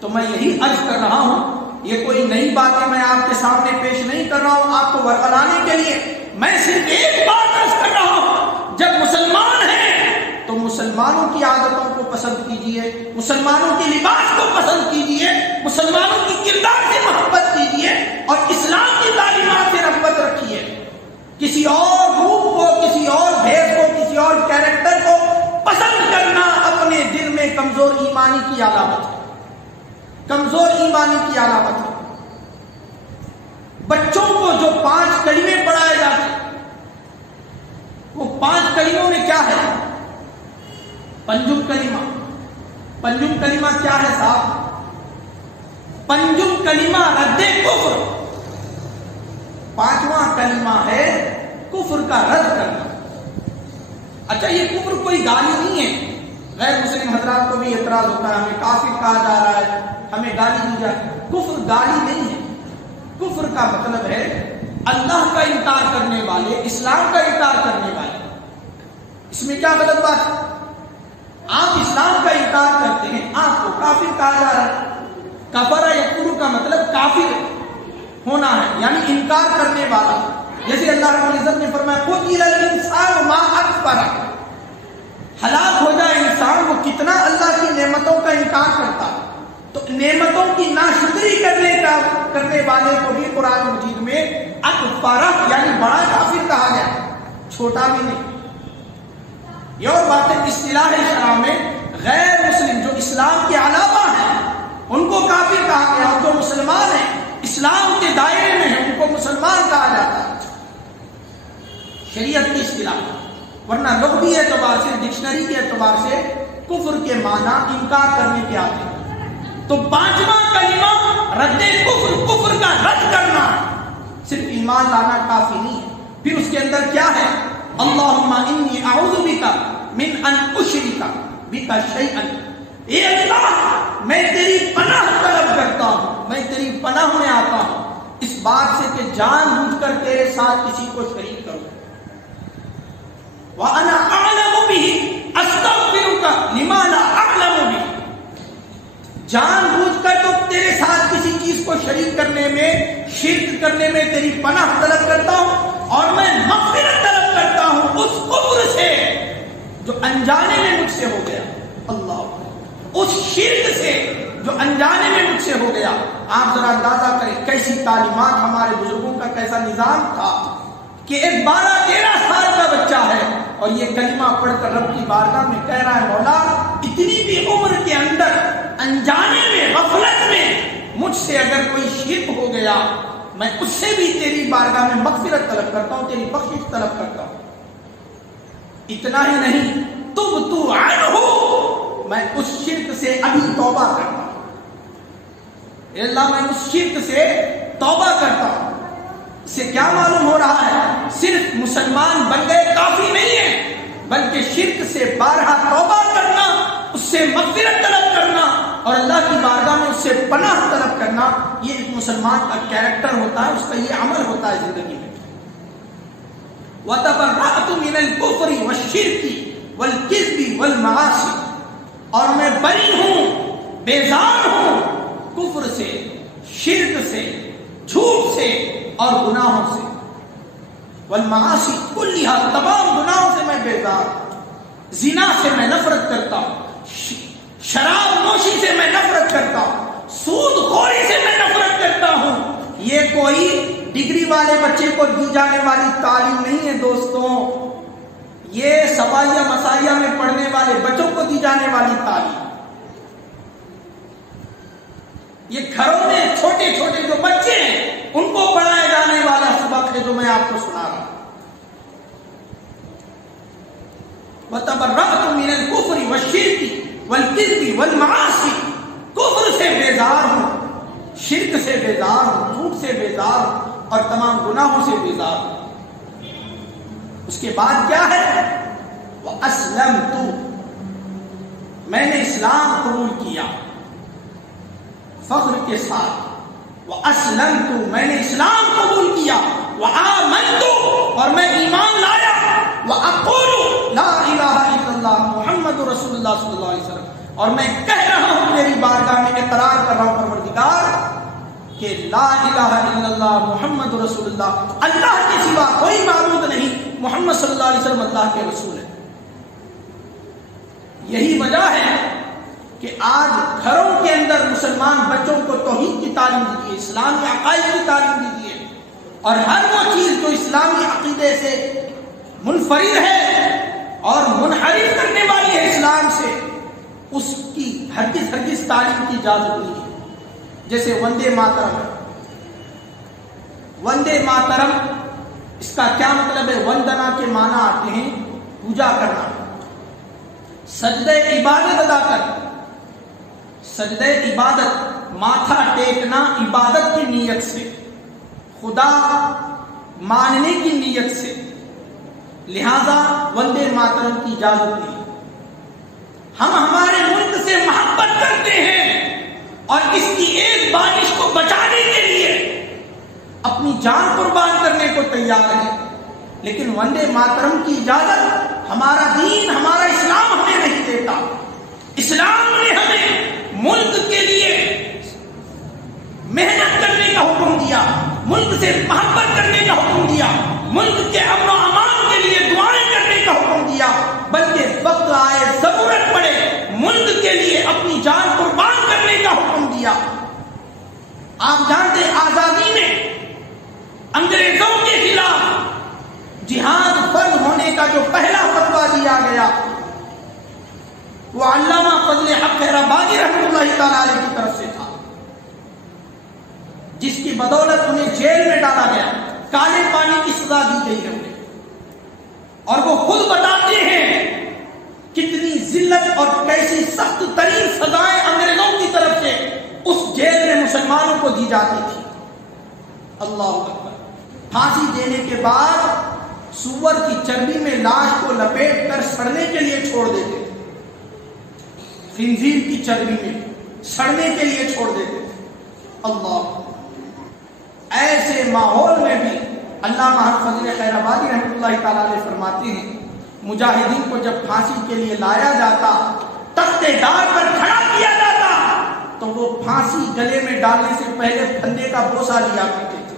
تو میں یہی عرض کر رہا ہوں، یہ کوئی نئی باتیں میں آپ کے سامنے پیش نہیں کر رہا ہوں آپ کو ورغلانے کے لیے، میں صرف ایک بات عرض کر رہا ہوں، جب مسلمان ہیں تو مسلمانوں کی عادتوں کو پسند کیجئے، مسلمانوں کے لباس کو پسند کیجئے، مسلمانوں کی کردار سے محبت کیجئے اور اسلام کی تعلیمات سے رغبت رکھیے۔ کسی اور روپ کو، کسی اور بھیس کو، کسی اور کیریکٹر کو پسند کرنا اپنے دل میں کمزور ایمانی کی علامت ہے، کمزور ایمانی کی علامت ہے۔ بچوں کو جو 5 کلمے پڑھائے جاتے ہیں، وہ 5 کلموں میں کیا ہے؟ پنجم کلمہ۔ پنجم کلمہ کیا ہے صاحب؟ پنجم کلمہ رد کفر، 5واں کلمہ ہے کفر کا رد کرنا۔ اچھا، یہ کفر کوئی گالی نہیں ہے، غیر مسلم حضرات کو بھی اعتراض ہوتا ہے، ہمیں کافر کہا جا رہا ہے، ہمیں گالی دی جائے۔ کفر گالی نہیں ہے، کفر کا مطلب ہے اللہ کا انکار کرنے والے، اسلام کا انکار کرنے والے۔ اس میں کیا غلط بات ہے؟ آپ اسلام کا انکار کرتے ہیں، آپ کو کافر کہا جا رہا ہے۔ کفر یکفر کا مطلب کافر ہونا ہے، یعنی انکار کرنے والا۔ جیسے اللہ رب العزت نے فرمایا قتل الانسان ما اکفر، ہلاک ہو جائے انسان وہ کتنا اللہ کی نعمتوں کا انکار کرتا ہے۔ تو نعمتوں کی ناشکری کرنے والے کو بھی قرآن مجید میں اکفر یعنی بڑا کافر کہا گیا، چھوٹا بھی نہیں۔ یہ اور بات ہے، اصطلاح شرع میں غیر مسلم جو اسلام کے علاوہ ہیں ان کو کافر کہا گیا، اور جو مسلمان ہیں اسلام کے دائرے میں ہیں ان کو مسلمان کہا جاتا ہے، شریعت کی اصطلاح۔ ورنہ لغوی اعتبار سے، ڈکشنری کے اعتبار سے کفر کے معنی انکار کرنے کے آتے ہیں۔ تو 5واں کلمہ رد کفر، کفر کا رد کرنا، صرف ایمان لانا کافی نہیں ہے۔ پھر اس کے اندر کیا ہے؟ اللہم انی اعوذ بک من ان اشرک بک شیئا، اے اللہ میں تیری پناہ طلب کرتا ہوں، میں تیری پناہ میں آتا ہوں اس بات سے کہ جان بوجھ کر تیرے ساتھ کسی کو شریک کروں۔ وَأَنَا أَعْلَمُ بِهِ أَسْتَغْفِرُكَ لِمَا لَا أَعْلَمُ بِهِ، جان بوجھ کر تو تیرے ساتھ کسی چیز کو شریک کرنے میں، شرک کرنے میں تیری پناہ طلب کرتا ہوں، اور میں مغفرت طلب کرتا ہوں اس کفر سے جو انجانے میں مجھ سے ہو گیا، اللہ، اس شرک سے جو انجانے میں مجھ سے ہو گیا۔ آپ ذرا اندازہ کریں کیسی تعلیمات ہمارے بزرگوں کا، کیسا نظام تھا کہ ایک 12-13 سال کا بچہ ہے اور یہ کلمہ پڑھ کر رب کی بارگاہ میں کہہ رہا ہے مولا اتنی بھی عمر کے اندر انجانے میں، غفلت میں مجھ سے اگر کوئی شرک ہو گیا میں اس سے بھی تیری بارگاہ میں مغفرت طلب کرتا ہوں، تیری بخشش طلب کرتا ہوں۔ اتنا ہی نہیں، تبت عنہ، میں اس شرک سے ابھی توبہ کرتا ہوں، اے اللہ میں اس شرک سے توبہ کرتا ہوں۔ اس سے کیا معلوم ہو رہا ہے؟ صرف مسلمان بن گئے کافی نہیں ہے، بلکہ شرک سے بارہا توبہ کرنا، اس سے مغفرت طلب کرنا اور اللہ کی بارگاہ میں اس سے پناہ طلب کرنا، یہ ایک مسلمان کا کیریکٹر ہوتا ہے، اس کا یہ عمل ہوتا ہے زندگی میں۔ وَتَبَرَّأْتُ مِنَ الْكُفْرِ وَالشِّرْكِ وَالْكِذْبِ وَالْمَعَاصِي، اور میں بری ہوں، بیزار ہوں کفر سے، شرک سے، جھوٹ سے اور گناہوں سے۔ والمعاصی کلیہا، تمام گناہوں سے میں بیزار ہوں، زنا سے میں نفرت کرتا ہوں، شراب نوشی سے میں نفرت کرتا ہوں، سود خوری سے میں نفرت کرتا ہوں۔ یہ کوئی ڈگری والے بچے کو دی جانے والی تعلیم نہیں ہے دوستوں، یہ سوائیہ مسائیہ میں پڑھنے والے بچوں کو دی جانے والی تعلیم۔ یہ گھروں میں چھوٹے چھوٹے جو بچے ہیں ان کو پڑھائے جانے والا سبق ہے جو میں آپ کو سنا رہا ہوں۔ وَتَبَرَّأْتُ مِنَ الْكُفْرِ وَالشِّرْكِ وَالْكِذْبِ وَالْمَعَاصِي، کفر سے بیزار ہوں، شرک سے بیزار ہوں، جھوٹ سے بیزار ہوں اور تمام گناہوں سے بیزار ہوں۔ اس کے بعد کیا ہے؟ وَأَسْلَمْتُ، میں نے اسلام قبول کیا فخر کے ساتھ۔ وَأَسْلَمْتُ، میں نے اسلام قبول کیا۔ وَآمَنْتُ، اور میں ایمان لایا۔ وَأَقُولُ لَا إِلَهَ إِلَّا اللَّهُ مُحَمَّدٌ رَسُولُ اللَّهِ صلی اللہ علیہ وسلم، اور میں کہہ رہا ہوں تیری بارگاہ میں، اقرار کر کہ لا الہ الا اللہ محمد رسول اللہ، اللہ کے سوا کوئی معبود نہیں، محمد صلی اللہ علیہ وسلم اللہ کے رسول ہے۔ یہی وجہ ہے کہ آج گھروں کے اندر مسلمان بچوں کو توحید کی تعلیم دیجیے، اسلامی عقائد کی تعلیم دیجیے، اور ہر وہ چیز جو اسلامی عقیدے سے منفرد ہے اور منحرف کرنے والی ہے اسلام سے، اس کی ہرگز تعلیم کی اجازت نہیں ہے۔ جیسے وندے ماترم ہے، وندے ماترم اس کا کیا مطلب ہے؟ وندنا کے معنی آتے ہیں پوجا کرنا، سجدہ عبادت ادا کرنا، سجدہ عبادت ماتھا ٹیکنا عبادت کی نیت سے، خدا ماننے کی نیت سے، لہذا وندے ماترم کی اجازت نہیں۔ ہم ہمارے ملک سے محبت کرتے ہیں اور اس کی ایک بارش کو بچانے کے لیے اپنی جان قربان کرنے کو تیار ہے، لیکن وندے ماترم کی اجازت ہمارا دین، ہمارا اسلام ہمیں نہیں دیتا۔ اسلام نے ہمیں ملک کے لیے محنت کرنے کا حکم دیا، ملک سے محبت کرنے کا حکم دیا، ملک کے امن و امان کے لیے دعائیں کرنے کا حکم دیا، بلکہ وقت آئے ضرورت پڑے ملک کے لیے اپنی جان قربان کرنے کا حکم دیا۔ آپ جانتے ہیں آزادی میں انگریزوں کے خلاف جہاد فرض ہونے کا جو پہلا فتویٰ دیا گیا وہ علامہ فضل حق خیرآبادی رحمۃ اللہ تعالی علیہ کی طرف سے تھا، جس کی بدولت انہیں جیل میں ڈالا گیا، کالے پانی کی سزا دی گئی ہے انہیں، اور وہ خود بتاتے ہیں کتنی ذلت اور کیسی سخت ترین سزائیں انگریزوں کی طرف سے اس جیل میں مسلمانوں کو دی جاتی تھی۔ اللہ اکبر۔ پھانسی دینے کے بعد سور کی چربی میں لاش کو لپیٹ کر سڑنے کے لیے چھوڑ دیتے تھے، خنزیر کی چربی میں سڑنے کے لیے چھوڑ دیتے تھے۔ اللہ، ایسے ماحول میں بھی علامہ فضل خیرآبادی رحمۃ اللہ تعالی علیہ فرماتے ہیں مجاہدین کو جب پھانسی کے لیے لایا جاتا، تختے دار پر کھڑا کیا جاتا، تو وہ پھانسی گلے میں ڈالنے سے پہلے پھندے کا بوسہ لیا کرتے تھے،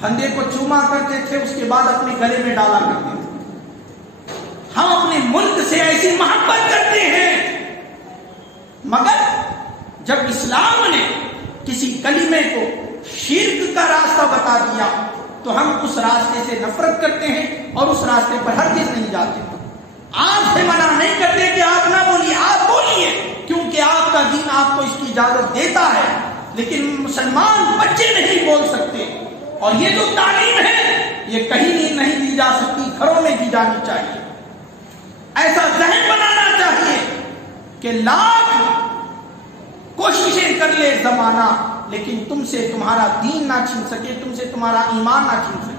پھندے کو چوما کرتے تھے، اس کے بعد اپنے گلے میں ڈالا کرتے تھے۔ ہم اپنے ملک سے ایسی محبت کرتے ہیں، مگر جب اسلام نے کسی کلمے کو شرک کا راستہ بتا دیا تو ہم اس راستے سے نفرت کرتے ہیں اور اس راستے پر ہرگز نہیں جاتے۔ آپ سے منع نہیں کرتے کہ آپ نہ بولیے، آپ بولیے، کیونکہ آپ کا دین آپ کو اس کی اجازت دیتا ہے، لیکن مسلمان بچے نہیں بول سکتے، اور یہ جو تعلیم ہے یہ کہیں نہیں دی جا سکتی، گھروں میں دی جانی چاہیے۔ ایسا ذہن بنانا چاہیے کہ لاکھ کوششیں کر لے زمانہ، لیکن تم سے تمہارا دین نہ چھین سکے، تم سے تمہارا ایمان نہ چھین سکے۔